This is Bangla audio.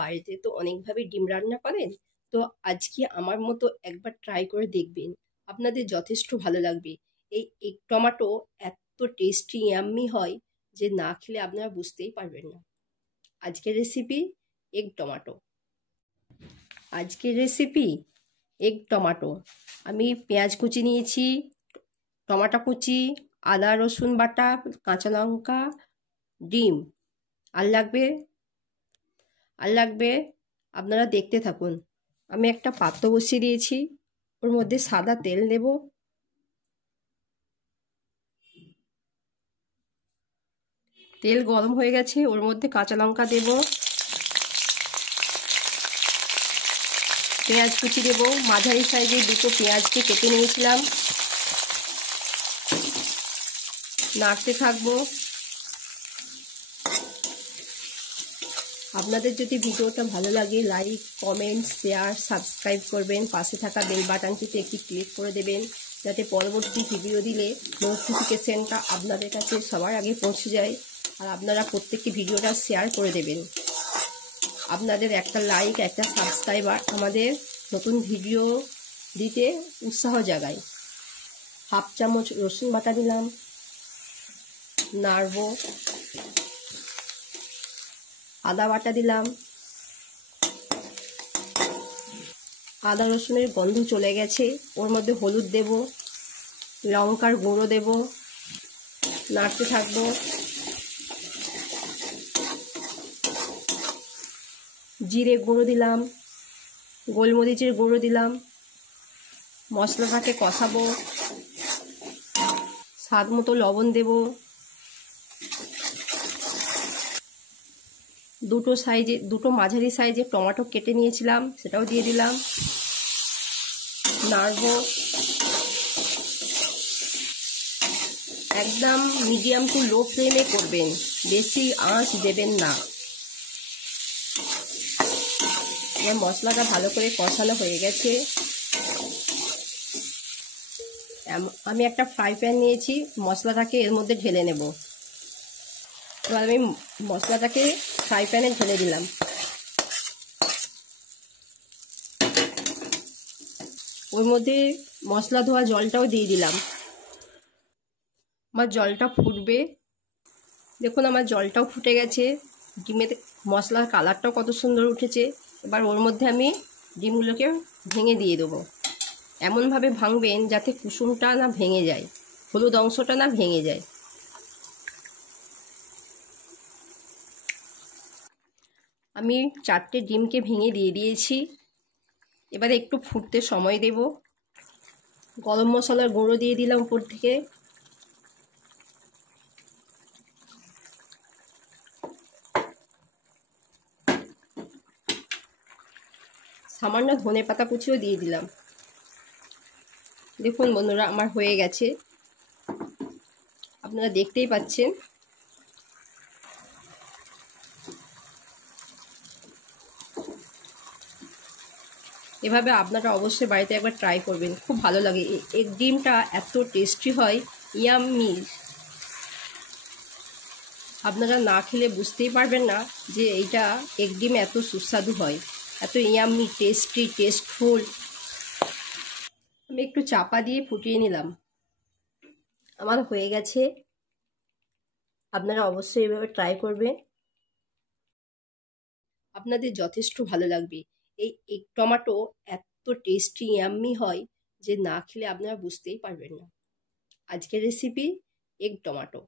বাড়িতে তো অনেকভাবে ডিম রান্না করেন, তো আজকে আমার মতো একবার ট্রাই করে দেখবেন, আপনাদের যথেষ্ট ভালো লাগবে। এই এগ টমেটো এত টেস্টি ইয়াম্মি হয় যে না খেলে আপনারা বুঝতেই পারবেন না। আজকের recipe egg tomato. Egg tomato. আমি পেঁয়াজ কুচি নিয়েছি, টমেটো কুচি, আদা রসুন বাটা, কাঁচা লঙ্কা, ডিম। আর লাগবে আপনারা দেখতে থাকুন। আমি একটা পাত্র বসিয়ে দিয়েছি, ওর মধ্যে সাদা তেল দেব। তেল গরম হয়ে গেছে, ওর মধ্যে কাঁচা লঙ্কা দেব, পেঁয়াজ কুচি দেব। মাঝারি সাইজের দুটো পেঁয়াজকে কেটে নিয়েছিলাম, নাড়তে থাকবো। আপনাদের যদি ভিডিওটা ভালো লাগে লাইক, কমেন্ট, শেয়ার, সাবস্ক্রাইব করবেন। পাশে থাকা বেল বাটনটিতে একটি ক্লিক করে দেবেন, যাতে পরবর্তী ভিডিও দিলে নোটিফিকেশনটা আপনাদের কাছে সবার আগে পৌঁছে যায়। আর আপনারা প্রত্যেকটি ভিডিওটা শেয়ার করে দেবেন। আপনাদের একটা লাইক, একটা সাবস্ক্রাইবার আমাদের নতুন ভিডিও দিতে উৎসাহ জাগায়। হাফ চামচ রসুন বাটা দিলাম, নাড়ব। আদা বাটা দিলাম, আদা রসুনের গন্ধ চলে গেছে। ওর মধ্যে হলুদ দেব, লঙ্কার গুঁড়ো দেব, নাড়তে থাকবো। জিরে গুঁড়ো দিলাম, গোলমরিচের গুঁড়ো দিলাম। মশলাটাকে কষাবো, স্বাদ মতো লবণ দেব। দুটো মাঝারি সাইজে টমেটো কেটে নিয়েছিলাম, সেটাও দিয়ে দিলাম। নাড়বো। একদম মিডিয়াম টু লো ফ্লেমে করবেন, বেশি আঁচ দেবেন না। এবার মশলাটা ভালো করে কষানো হয়ে গেছে। আমি একটা ফ্রাই প্যান নিয়েছি, মশলাটাকে এর মধ্যে ঢেলে নেব। এবার আমি মশলাটাকে ফ্রাই প্যানে ঢেলে দিলাম। ওর মধ্যে মশলা ধোয়া জলটাও দিয়ে দিলাম। আমার জলটা ফুটবে, দেখুন আমার জলটাও ফুটে গেছে। ডিমের মশলার কালারটাও কত সুন্দর উঠেছে। এবার ওর মধ্যে আমি ডিমগুলোকে ভেঙে দিয়ে দেবো। এমনভাবে ভাঙবেন যাতে কুসুমটা না ভেঙে যায়, হলুদ অংশটা না ভেঙে যায়। আমি 4টে ডিমকে ভেঙে দিয়ে দিয়েছি। এবারে একটু ফুটতে সময় দেব। গরম মশলার গুঁড়ো দিয়ে দিলাম উপর থেকে। সামান্য ধনেপাতা কুচিও দিয়ে দিলাম। দেখুন বন্ধুরা, আমার হয়ে গেছে, আপনারা দেখতেই পাচ্ছেন। এভাবে আপনারা অবশ্যই বাড়িতে একবার ট্রাই করবেন, খুব ভালো লাগে। এগ ডিমটা এত টেস্টি হয়, ইয়াম্মি। আপনারা না খেলে বুঝতেই পারবেন না যে এইটা এগ ডিম এত সুস্বাদু হয়, এত ইয়াম্মি, টেস্টি, টেস্টফুল। আমি একটু চাপা দিয়ে ফুটিয়ে নিলাম। আমার হয়ে গেছে, আপনারা অবশ্যই এভাবে ট্রাই করবেন, আপনাদের যথেষ্ট ভালো লাগবে। এই এগ টমেটো এত টেস্টি ইয়াম্মি হয় যে না খেলে আপনারা বুঝতেই পারবেন না। আজকের রেসিপি এগ টমেটো।